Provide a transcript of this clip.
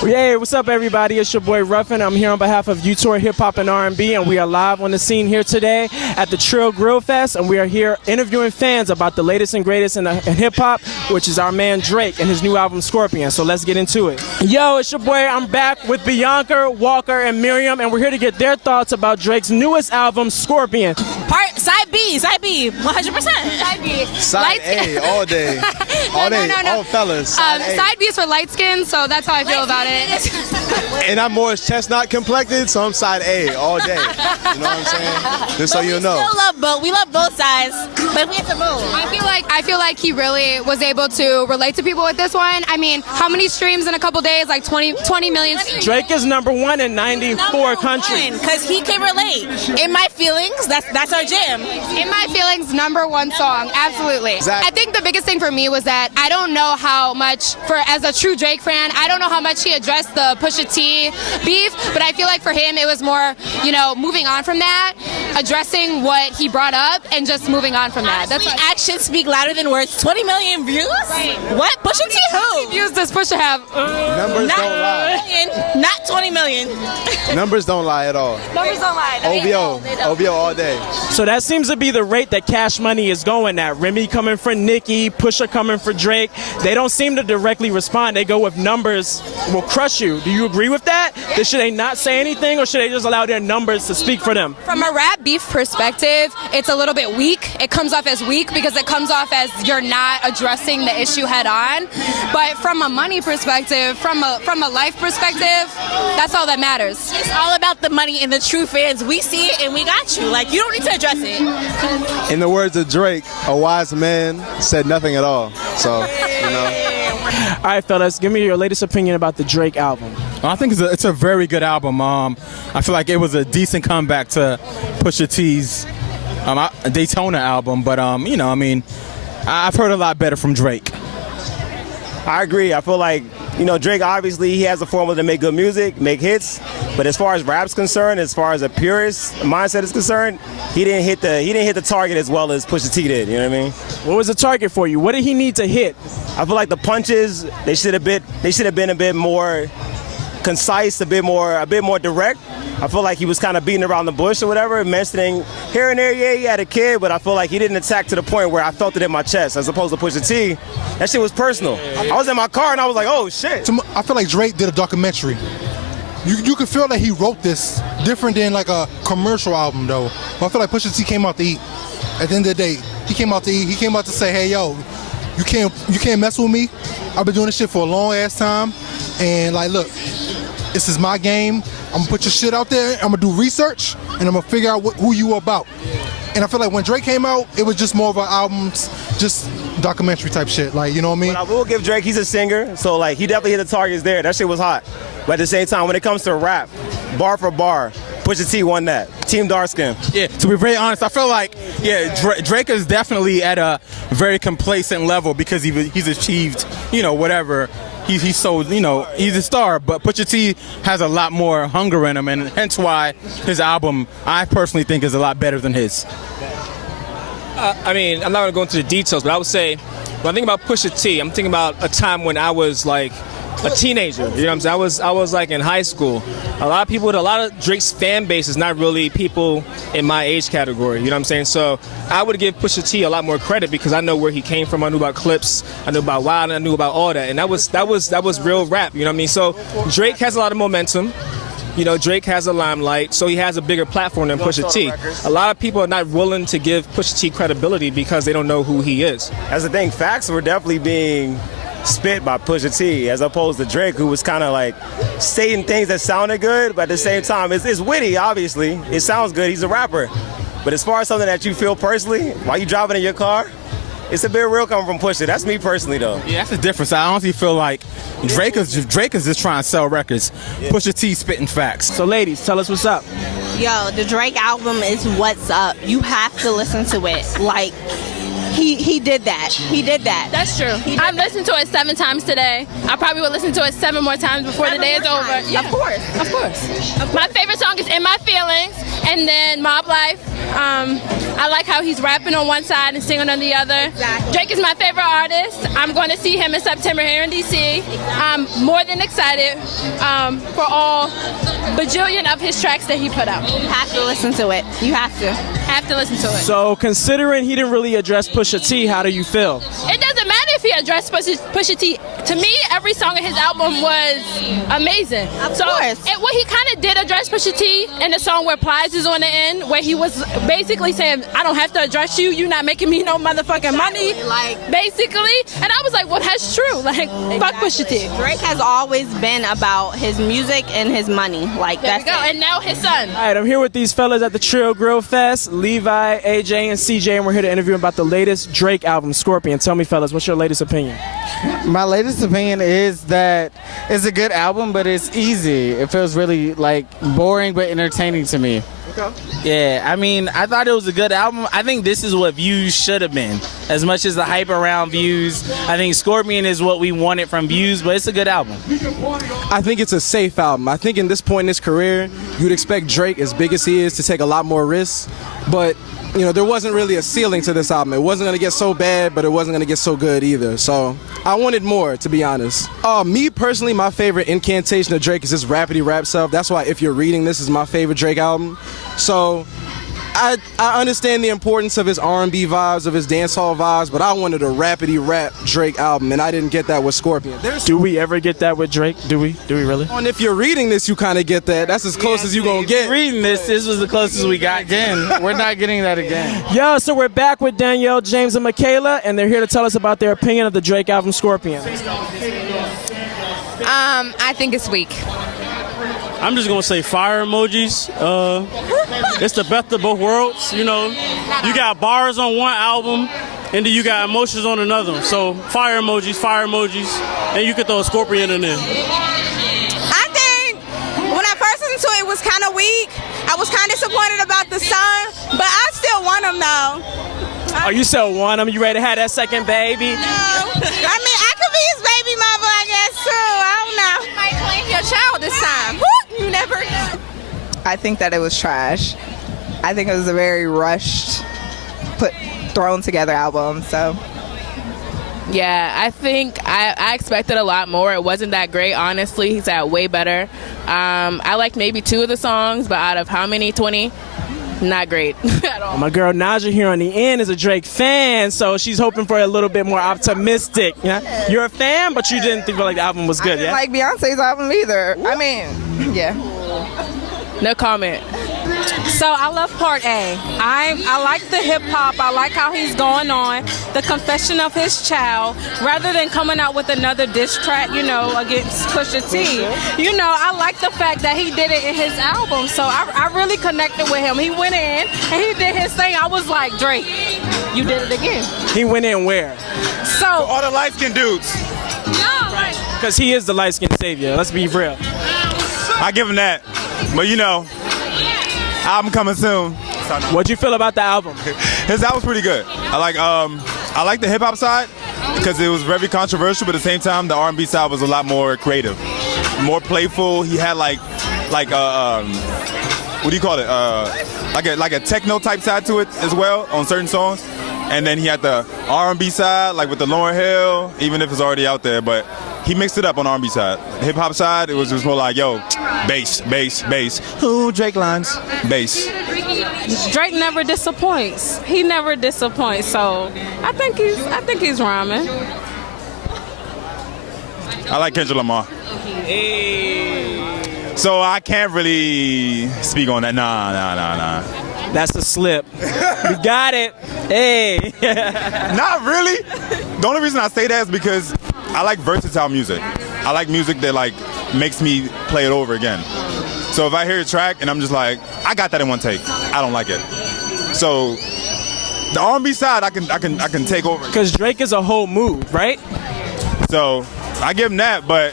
Hey, what's up, everybody? It's your boy Ruffin. I'm here on behalf of UTOR Hip Hop and R&B, and we are live on the scene here today at the Trill Grill Fest, and we are here interviewing fans about the latest and greatest in hip hop, which is our man Drake and his new album Scorpion. So let's get into it. Yo, it's your boy. I'm back with Bianca, Walker, and Miriam, and we're here to get their thoughts about Drake's newest album, Scorpion. Side B, 100%. Side B. Side A, all day. All day, all fellas. Side B is for light skin, so that's how I feel about it. And I'm more chestnut complected, so I'm side A all day. You know what I'm saying? Just so you know. We love both sides, but we have to move. I feel like he really was able to relate to people with this one. I mean, how many streams in a couple days? Like 20 million. Drake is #1 in 94 countries. Because he can relate. In My Feelings, that's our jam. In My Feelings, #1 song, absolutely. Exactly. I think the biggest thing for me was that I don't know how much, as a true Drake fan, I don't know how much he addressed the Pusha T beef, but I feel like for him it was more, moving on from that, addressing what he brought up, and just moving on from that. That's what actions speak louder than words. 20 million views? Right. What? Pusha T who? How many views does Pusha have? Numbers don't lie. Not 20 million. Numbers don't lie at all. Numbers don't lie. OVO all day. So that seems to be the rate that Cash Money is going at. Remy coming for Nicki, Pusha coming for Drake. They don't seem to directly respond. They go with numbers will crush you. Do you agree with that? Should they not say anything, or should they just allow their numbers to speak for them? From a rap beef perspective, it's a little bit weak. It comes off as weak because it comes off as you're not addressing the issue head on. But from a money perspective, from a life perspective, that's all that matters. It's all about the money and the true fans. We see it and we got you. Like, you don't need to address it. In the words of Drake, a wise man said nothing at all. So, All right, fellas, give me your latest opinion about the Drake album. I think it's a very good album. I feel like it was a decent comeback to Pusha T's Daytona album, but I've heard a lot better from Drake. I agree. I feel like, Drake, obviously, he has a formula to make good music, make hits. But as far as rap's concerned, as far as a purist mindset is concerned, he didn't hit the target as well as Pusha T did. You know what I mean? What was the target for you? What did he need to hit? I feel like the punches, they should have been a bit more concise, a bit more direct. I feel like he was kind of beating around the bush or whatever, mentioning here and there, yeah, he had a kid, but I feel like he didn't attack to the point where I felt it in my chest, as opposed to Pusha T. That shit was personal. I was in my car and I was like, oh shit. I feel like Drake did a documentary. You could feel that he wrote this different than like a commercial album though. But I feel like Pusha T came out to eat. At the end of the day, he came out to eat. He came out to say, hey yo, you can't mess with me. I've been doing this shit for a long ass time, and like, look, this is my game. I'm gonna put your shit out there, I'm gonna do research, and I'm gonna figure out who you about. And I feel like when Drake came out, it was just more of an album, just documentary type shit, like, you know what I mean? But I will give Drake, he's a singer, so like he definitely hit the targets there. That shit was hot. But at the same time, when it comes to rap, bar for bar, Pusha T won that. Team Darskin. Yeah, to be very honest, I feel like, Drake is definitely at a very complacent level because he's achieved, whatever. He's so, he's a star, but Pusha T has a lot more hunger in him, and hence why his album, I personally think, is a lot better than his. I'm not going to go into the details, but I would say, when I think about Pusha T, I'm thinking about a time when I was like a teenager. You know what I'm saying? I was like in high school. A lot of Drake's fan base is not really people in my age category. You know what I'm saying? So I would give Pusha T a lot more credit because I know where he came from. I knew about Clips. I knew about Wild. I knew about all that, and that was real rap. You know what I mean? So Drake has a lot of momentum. Drake has a limelight, so he has a bigger platform than Pusha T. A lot of people are not willing to give Pusha T credibility because they don't know who he is. That's the thing. Facts were definitely being spit by Pusha T as opposed to Drake, who was kind of like stating things that sounded good, but at the same time, it's witty, obviously. It sounds good. He's a rapper. But as far as something that you feel personally, while you driving in your car, it's a bit real coming from Pusha. That's me personally, though. Yeah, that's the difference. I honestly feel like Drake is just trying to sell records. Yeah. Pusha T spitting facts. So, ladies, tell us what's up. Yo, the Drake album is what's up. You have to listen to it. Like, he did that. He did that. That's true. I've listened to it 7 times today. I probably will listen to it 7 more times before the day is over. Yeah. Of course. My favorite song is In My Feelings, and then Mob Life, I like how he's rapping on one side and singing on the other. Drake is my favorite artist. I'm going to see him in September here in DC. I'm more than excited for all bajillion of his tracks that he put out. You have to listen to it. You have to. Have to listen to it. So considering he didn't really address Pusha T, how do you feel? It doesn't matter if he addressed Pusha T. To me, every song in his album was amazing. Of course. What he kind of did address Pusha T in the song where Plies is on the end, where he was basically saying, I don't have to address you, you're not making me no motherfucking money. Like, basically. And I was like, well, that's true. Like, fuck Pusha T. Drake has always been about his music and his money. Like, There we that's go. it. And now his son. All right, I'm here with these fellas at the Trill Grill Fest, Levi, AJ, and CJ, and we're here to interview them about the latest Drake album, Scorpion. Tell me, fellas, what's your latest opinion? My latest opinion is that it's a good album, but it's easy. It feels really like boring but entertaining to me. Yeah, I mean, I thought it was a good album. I think this is what Views should have been. As much as the hype around Views, I think Scorpion is what we wanted from Views, but it's a good album. I think it's a safe album. I think in this point in his career, you'd expect Drake, as big as he is, to take a lot more risks. But, you know, there wasn't really a ceiling to this album. It wasn't going to get so bad, but it wasn't going to get so good either. So I wanted more, to be honest. Me personally, my favorite incantation of Drake is his rappity rap stuff. That's why If You're Reading This is my favorite Drake album. So I understand the importance of his R&B vibes, of his dancehall vibes, but I wanted a rappity rap Drake album, and I didn't get that with Scorpion. Do we ever get that with Drake? Do we really? And If You're Reading This, you kind of get that. That's as close as you gonna get. Reading this was the closest we got. Again, we're not getting that again. Yo, so we're back with Danielle, James, and Michaela, and they're here to tell us about their opinion of the Drake album, Scorpion. I think it's weak. I'm just gonna say fire emojis. It's the best of both worlds. You know, you got bars on one album, and then you got emotions on another one. So fire emojis, and you could throw a Scorpion in there. I think when I first listened to it, it was kind of weak. I was kind of disappointed about the song, but I still want him though. Oh, you still want him? You ready to have that second baby? No. I mean, I could be his baby mother, I guess too. I don't know. You might claim your child this time. You never know. I think that it was trash. I think it was a very rushed, thrown together album. So Yeah, I think I expected a lot more. It wasn't that great, honestly. He's at way better. I liked maybe 2 of the songs, but out of how many? 20? Not great at all. My girl Naja here on the end is a Drake fan, so she's hoping for a little bit more optimistic. Yeah, you're a fan, but you didn't think like the album was good. I didn't Yeah, like Beyonce's album either. I mean, yeah. No comment. So I love part A. I like the hip hop. I like how he's going on. The confession of his child, rather than coming out with another diss track, you know, against Pusha T. You know, I like the fact that he did it in his album. So I really connected with him. He went in and he did his thing. I was like, Drake, you did it again. he went in where? So All the light-skinned dudes. no, like, Because he is the light-skinned savior. Let's be real. I give him that. But you know, album coming soon. What'd you feel about the album? His album's pretty good. I like the hip hop side because it was very controversial, but at the same time, the R&B side was a lot more creative, more playful. He had like what do you call it? Like a techno type side to it as well on certain songs. And then he had the R&B side, like with the Lauryn Hill, even if it's already out there, but he mixed it up on the R&B side. The hip hop side, it was just more like, yo, bass, bass, bass. Ooh, Drake lines, bass. Drake never disappoints. He never disappoints. So I think he's rhyming. I like Kendrick Lamar. So I can't really speak on that. Nah. That's the slip. We got it. Hey. Not really. The only reason I say that is because I like versatile music. I like music that like makes me play it over again. So if I hear a track and I'm just like, I got that in one take, I don't like it. So the R&B side, I can take over. Because Drake is a whole mood, right? So I give him that, but